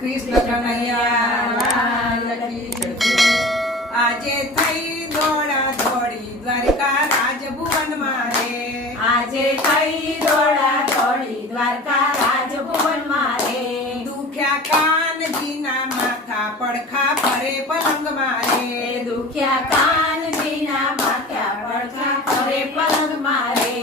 કૃષ્ણ કનૈયા લાલ કી જય। આજે થઈ દોડા દોડી દ્વારકા રાજભુવન મારે, આજે થઈ દોડા દોડી દ્વારકા રાજભુવન મારે, દુખ્યા કાનજીના માથા પડખા ફરે પલંગ મારે, દુખ્યા કાનજીના માથા પડખા ફરે પલંગ મારે,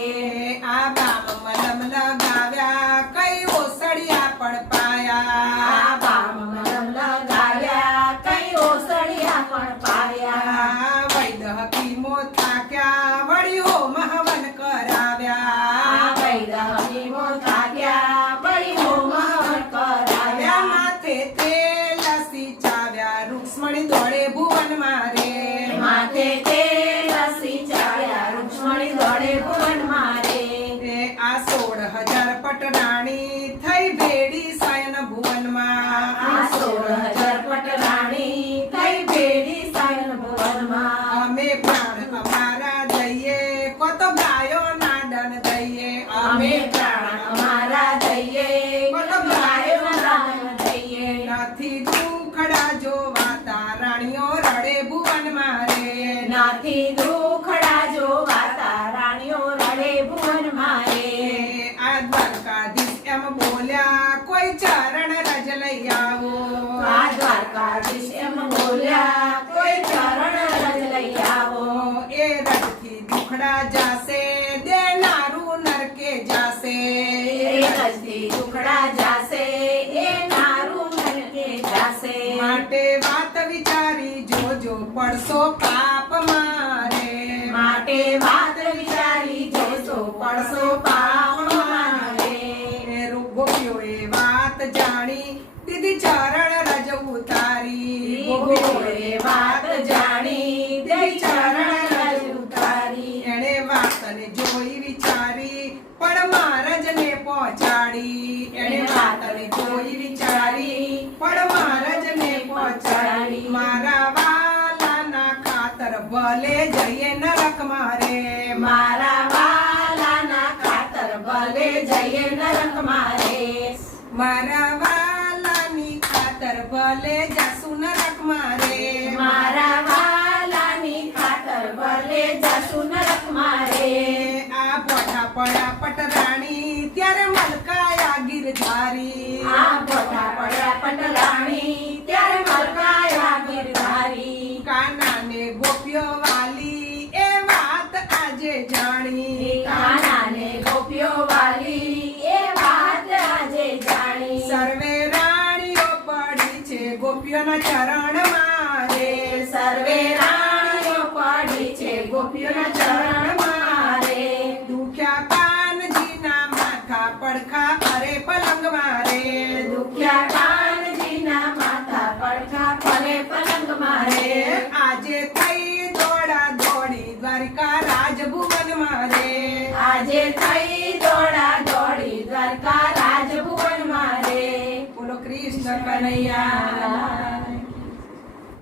આ બામ મલમ લગાવ્યા કઈ ઓસડિયા પણ પાયા, આ બામ મલમ લગાવ્યા કઈ ઓસડિયા પણ પાયા, વૈદ હકીમો થાક્યા વળી હોમ હવન કરાવ્યા, વૈદ હકીમો થાક્યા વળી હોમ હવન કરાવ્યા, માથે તેલ સિંચાવ્યા રૂક્ષ્મણી દોડે ભુવન મારે, માથે તેલ સિંચાવ્યા રૂક્ષ્મણી દોડે ભુવન મારે, આ 16,000 પટરાણી થઈ ભેડી શયન ભુવનમાં, આ 16,000 પટરાણી થઈ ભેડી શયન ભુવનમાં, અમે પ્રાણ અમારા દઈએ કોતો ગાયો નાદન દઈએ, અમે પ્રાણ અમારા દઈએ કોતો ગાયો નાદન દઈએ, નથી દુખડા જોવાતા રાણીઓ રડે ભુવન મારે, નાથી દુખડા જોવાતા રાણીઓ રડે ભુવન મારે, આ દ્વારકાધીશ એમ બોલ્યા કોઈ ચરણ રજ લઈ આવો, આ દ્વારકાધીશ એમ બોલ્યા કોઈ ચરણ રજ લઈ આવો, એ રજથી દુખડા જાશે દેનારું નરકે જાશે, એ રજથી દુખડા જાશે એ નારું નરકે જાશે, માટે વાત વિચારી જોજો પડશો પાપ મારે, માટે વાત વિચારી જોજો પડશો પાપ મારે, ગોપીઓએ વાત જાણી દીધી ચરણ રજ ઉતારી, ગોપીઓએ વાત જાણી દીધી ચરણ રજ ઉતારી, એણે વાતને જોઈ વિચારી પણ મહારાજને પહોંચાડી, એણે વાતને જોઈ વિચારી પણ મહારાજને પહોંચાડી, મારા વાલાના ખાતર ભલે જઈએ નરક મારે, મારા વાલાના ખાતર ભલે જઈએ નરક મારે, મારા વાલાની ખાતર ભલે જાસુ નરક મારે, મારા વાલાની ખાતર ભલે જાસુ નરક મારે, આ પોઠા પડ્યા પટરાણી ત્યારે મલકાયા ગિરધારી, આ પોઠા પડ્યા પટરાણી ત્યારે મલકાયા ગિરધારી, કાનાને ગોપીઓ વાલી એ વાત આજે જાણી, કાનાને ગોપીઓ વાલી એ વાત આજે જાણી, સર્વે રાણીઓ પડી છે ગોપીઓના ચરણ મારે, સર્વે રાણીઓ પડી છે ગોપીઓના ચરણ મારે, દુખ્યા કાનજીના માથા પડખા ફરે પલંગ મારે, દુખ્યા કાનજીના માથા પડખા ફરે પલંગ મારે, આજે થઈ દોડા દોડી દ્વારકા રાજભુવન મારે, આજે થઈ દોડા દોડી દ્વારકા રાજભુવન મારે, બોલો કૃષ્ણ કનૈયા